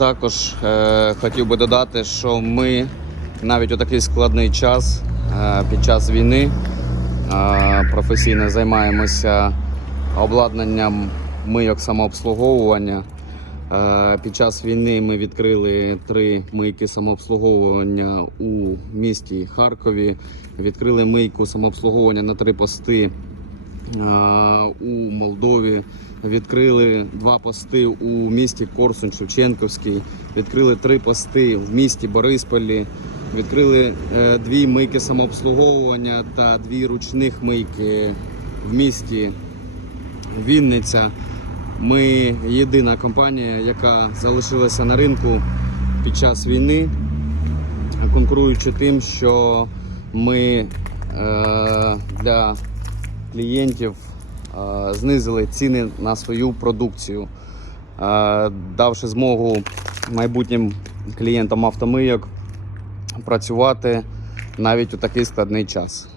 Також е, хотів би додати, що ми навіть у такий складний час е, під час війни е, професійно займаємося обладнанням мийок самообслуговування. Е, Під час війни ми відкрили три мийки самообслуговування у місті Харкові. Відкрили мийку самообслуговування на три пости у Молдові. Відкрили два пости у місті Корсунь Шевченківський. Відкрили три пости в місті Борисполі. Відкрили е, дві мийки самообслуговування та дві ручних мийки в місті Вінниця. Ми єдина компанія, яка залишилася на ринку під час війни, конкуруючи тим, що ми е, для клієнтів е, знизили ціни на свою продукцію, е, давши змогу майбутнім клієнтам автомийок працювати навіть у такий складний час.